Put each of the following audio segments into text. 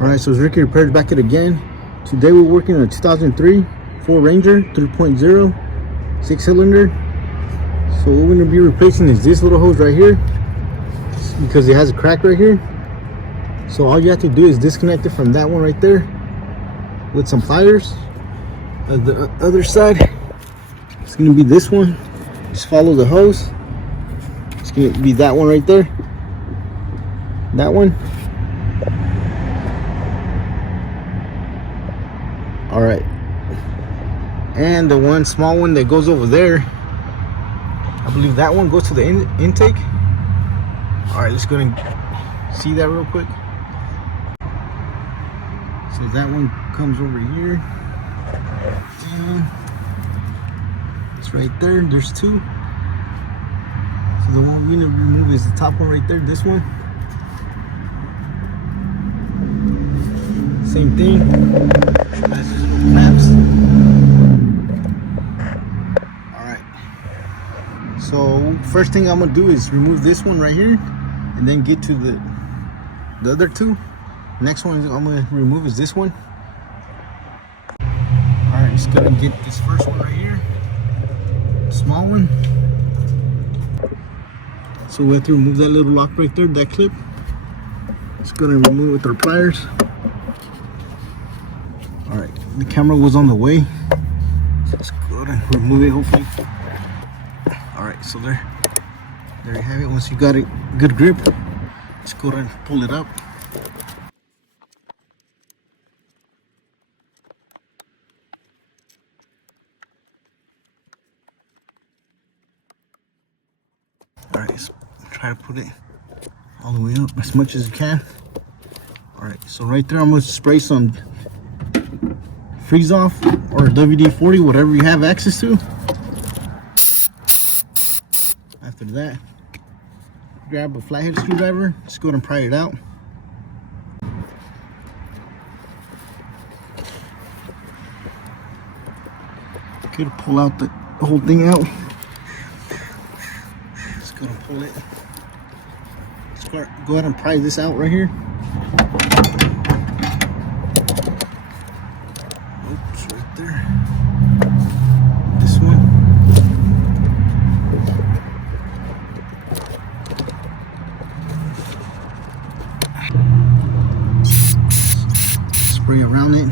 Alright, so it's Ricky Repairs back at it again. Today we're working on a 2003 Ford Ranger 3.0 6-cylinder. So what we're going to be replacing is this little hose right here, because it has a crack right here. So all you have to do is disconnect it from that one right there with some pliers. The other side, it's going to be this one. Just follow the hose. It's going to be that one right there. That one. All right. And the one small one that goes over there, I believe that one goes to the intake. All right, let's go and see that real quick. So that one comes over here. And it's right there. There's two. So the one we need to remove is the top one right there. This one. Same thing. That's just little clamps. Alright. So first thing I'm gonna do is remove this one right here and then get to the other two. Next one I'm gonna remove is this one. Alright, just gonna get this first one right here. Small one. So we have to remove that little lock right there, that clip. Just gonna remove it with our pliers. Alright, the camera was on the way, so let's go ahead and remove it, hopefully. Alright, so there you have it. Once you got a good grip, let's go ahead and pull it up. Alright, let's try to put it all the way up as much as you can. Alright, so right there I'm going to spray some freeze off or WD-40, whatever you have access to. After that, grab a flathead screwdriver, just go ahead and pry it out. Okay, to pull out the whole thing out. Just go ahead and pull it. Just go ahead and pry this out right here. This one. Spray around it.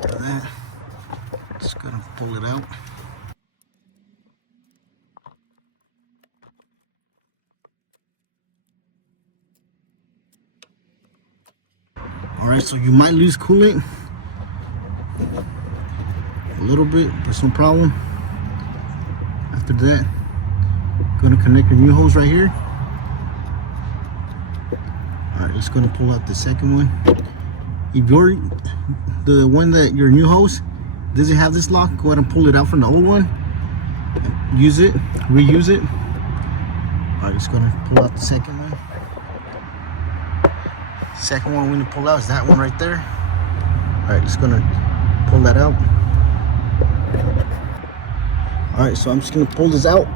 Like that. Just gotta pull it out. Alright, so you might lose coolant a little bit, that's no problem. After that, gonna connect your new hose right here. Alright, let's go and pull out the second one. If you're the one that your new hose doesn't have this lock, go ahead and pull it out from the old one. Use it, reuse it. Alright, just gonna pull out the second one. Second one we need to pull out is that one right there. Alright, just gonna pull that out. Alright, so I'm just gonna pull this out.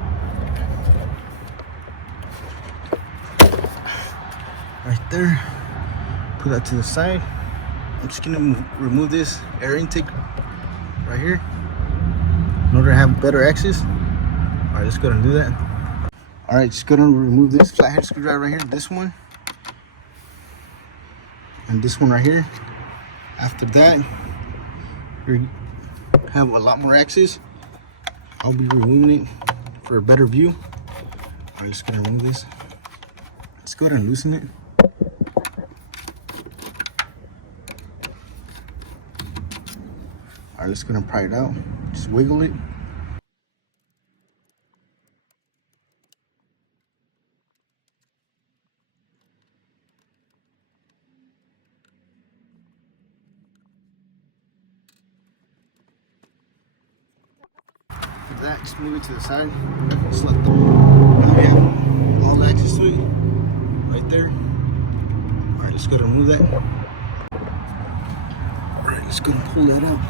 Right there. Put that to the side. I'm just gonna remove this air intake right here in order to have better access. Alright, let's go ahead and do that. Alright, just go ahead and remove this flathead screwdriver right here, this one. And this one right here. After that, you have a lot more access. I'll be removing it for a better view. I'm just gonna remove this. Let's go ahead and loosen it. Alright, let's go ahead and pry it out. Just wiggle it. That, just move it to the side. Just let now we have all the access to it right there. Alright, let's go ahead and remove that. Alright, let's go and pull that out.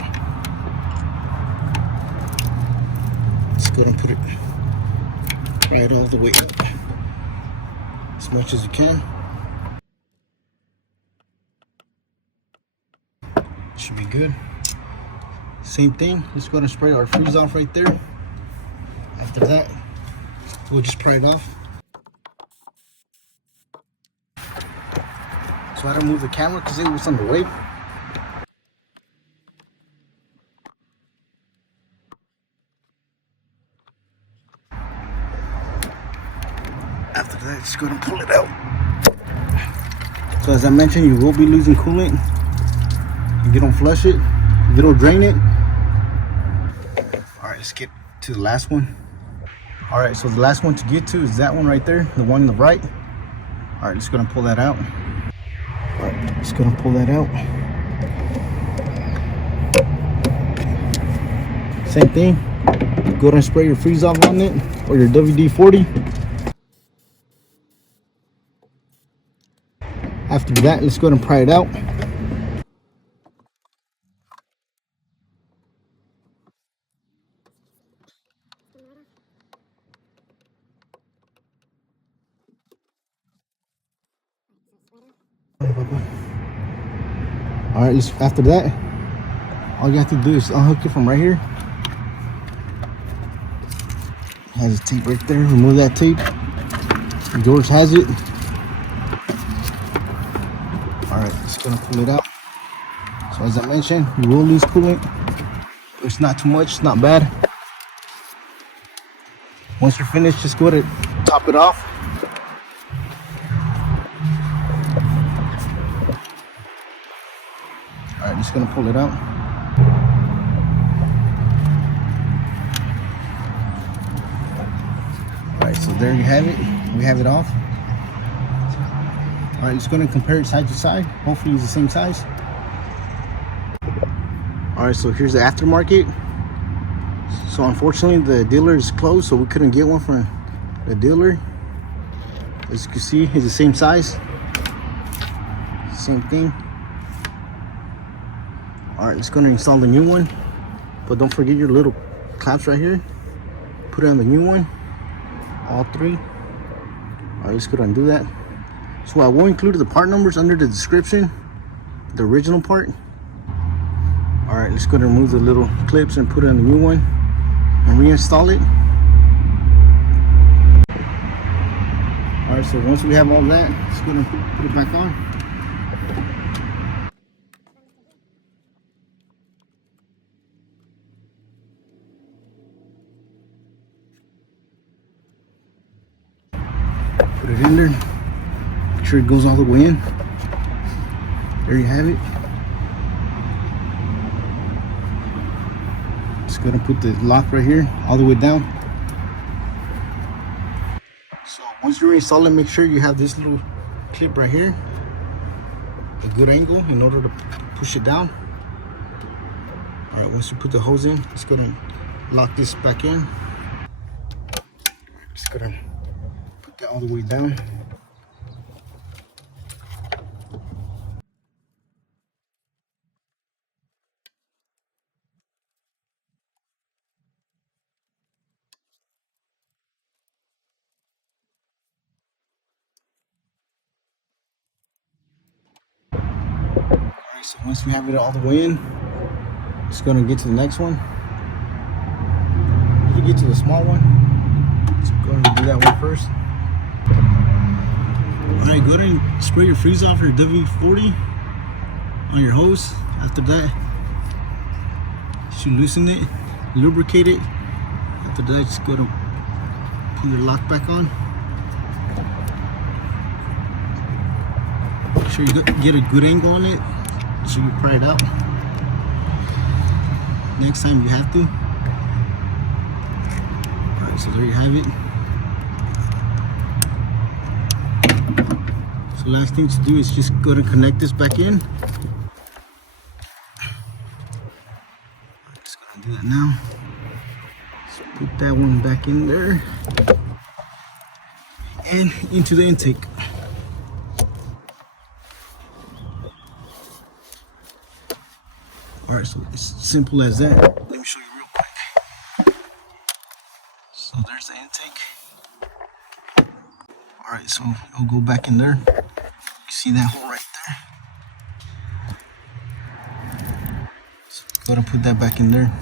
Let's go ahead and put it right all the way up. as much as you can. Should be good. Same thing, let's go and spray our freeze off right there. After that, we'll just pry it off. So I don't move the camera because it was on the way. After that, just go and pull it out. So as I mentioned, you will be losing coolant if you don't flush it, if you don't drain it. All right, let's get to the last one. All right, so the last one to get to is that one right there, the one on the right. All right, just gonna pull that out. All right, just gonna pull that out. Same thing, go ahead and spray your freeze off on it, or your WD-40. After that, let's go ahead and pry it out. All right, after that, all you have to do is unhook it from right here. It has a tape right there. Remove that tape. George has it. All right, just gonna pull it out. So as I mentioned, you will lose coolant. It's not too much, it's not bad. Once you're finished, just go ahead and top it off. All right, just gonna pull it out. All right, so there you have it. We have it off. All right, just gonna compare it side to side. Hopefully it's the same size. All right, so here's the aftermarket. So unfortunately the dealer is closed, so we couldn't get one from the dealer. As you can see, it's the same size. Same thing. All right, just gonna install the new one, but don't forget your little clamps right here. Put it on the new one, all three. All right, let's go ahead and do that. So I will include the part numbers under the description, the original part. All right, let's go ahead and remove the little clips and put it on the new one and reinstall it. All right, so once we have all that, let's go ahead and put it back on. Put it in there. Make sure it goes all the way in. There you have it. Just gonna put the lock right here, all the way down. So once you reinstall it, make sure you have this little clip right here, a good angle in order to push it down. All right, once you put the hose in, just gonna lock this back in. Just gonna put that all the way down. Alright, so once we have it all the way in, just gonna get to the next one. You get to the small one. Let's go ahead and do that one first. Alright, go ahead and spray your freeze off your WD-40 on your hose. After that, you should loosen it, lubricate it. After that, just go to put your lock back on. Make sure you get a good angle on it so you pry it out next time you have to. Alright, so there you have it. So last thing to do is just go to connect this back in. Just gonna do that now. Just put that one back in there and into the intake. Alright, so it's simple as that. Let me show you real quick. So there's the intake. Alright, so It'll go back in there. You see that hole right there? So go ahead and put that back in there.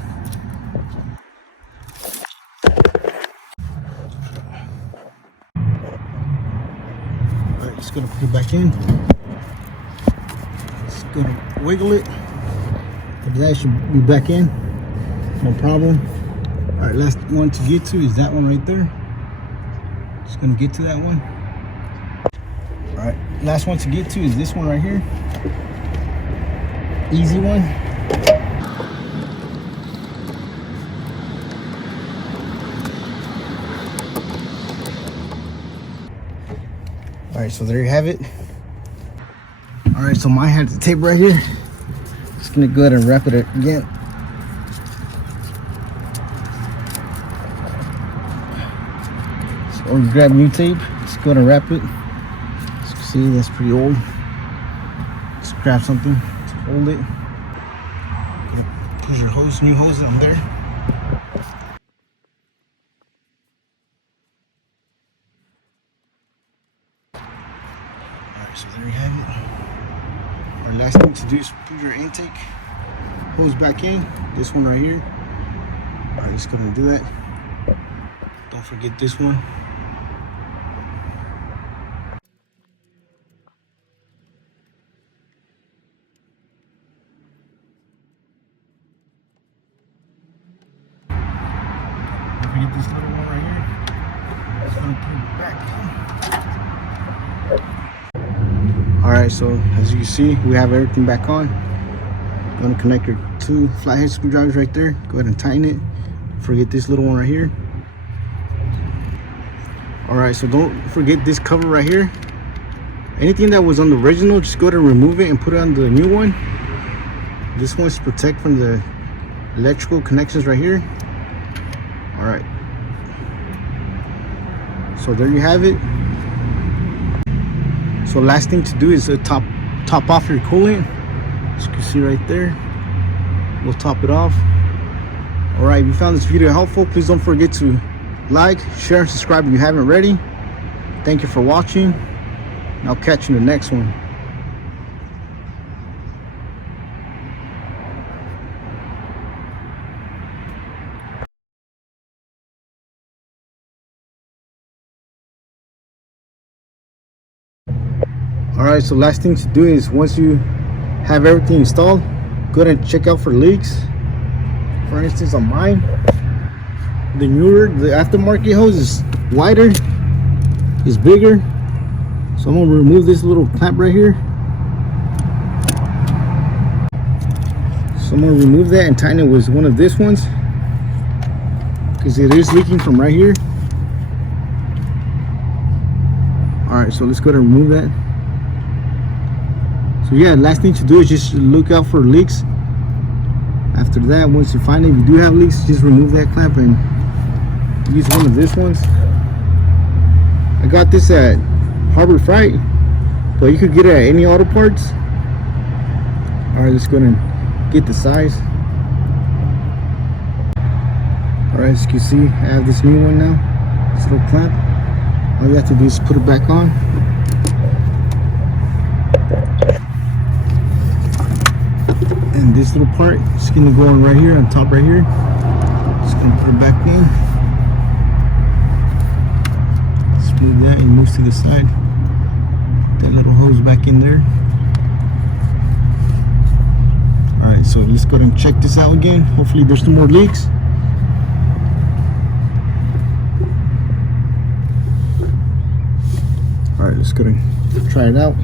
Alright, just gonna put it back in. Just gonna wiggle it. That should be back in. No problem. Alright, last one to get to is that one right there. Just gonna get to that one. Alright, last one to get to is this one right here. Easy one. Alright, so there you have it. Alright, so mine has the tape right here. Just gonna go ahead and wrap it again. So, or grab new tape. Just go ahead and wrap it. As you can see, that's pretty old. Just grab something to hold it. Put your hose, new hose on there. Alright, so there you have it. Our last thing to do is put your intake hose back in. This one right here. Alright, just gonna do that. Don't forget this one. Don't forget this little one right here. Just gonna put it back. Alright, so as you can see, we have everything back on. I'm gonna connect your two flathead screwdrivers right there. Go ahead and tighten it. Forget this little one right here. Alright, so don't forget this cover right here. Anything that was on the original, just go ahead and remove it and put it on the new one. This one's to protect from the electrical connections right here. Alright, so there you have it. So last thing to do is top off your coolant. As you can see right there, we'll top it off. Alright, if you found this video helpful, please don't forget to like, share, and subscribe if you haven't already. Thank you for watching, and I'll catch you in the next one. Alright, so last thing to do is once you have everything installed, go ahead and check out for leaks. For instance, on mine, the aftermarket hose is wider, is bigger. So I'm gonna remove this little clamp right here. So I'm gonna remove that and tighten it with one of this ones, because it is leaking from right here. Alright, so let's go ahead and remove that. So yeah, last thing to do is just look out for leaks. After that, once you find it, if you do have leaks, just remove that clamp and use one of this ones. I got this at Harbor Freight, but you could get it at any auto parts. Alright, let's go ahead and get the size. Alright, as you can see, I have this new one now, this little clamp. All you have to do is put it back on. And this little part is gonna go on right here, on top right here. Just gonna put it back in. Smooth that and move to the side. Put that little hose back in there. Alright, so let's go ahead and check this out again. Hopefully there's no more leaks. Alright, let's go ahead and try it out.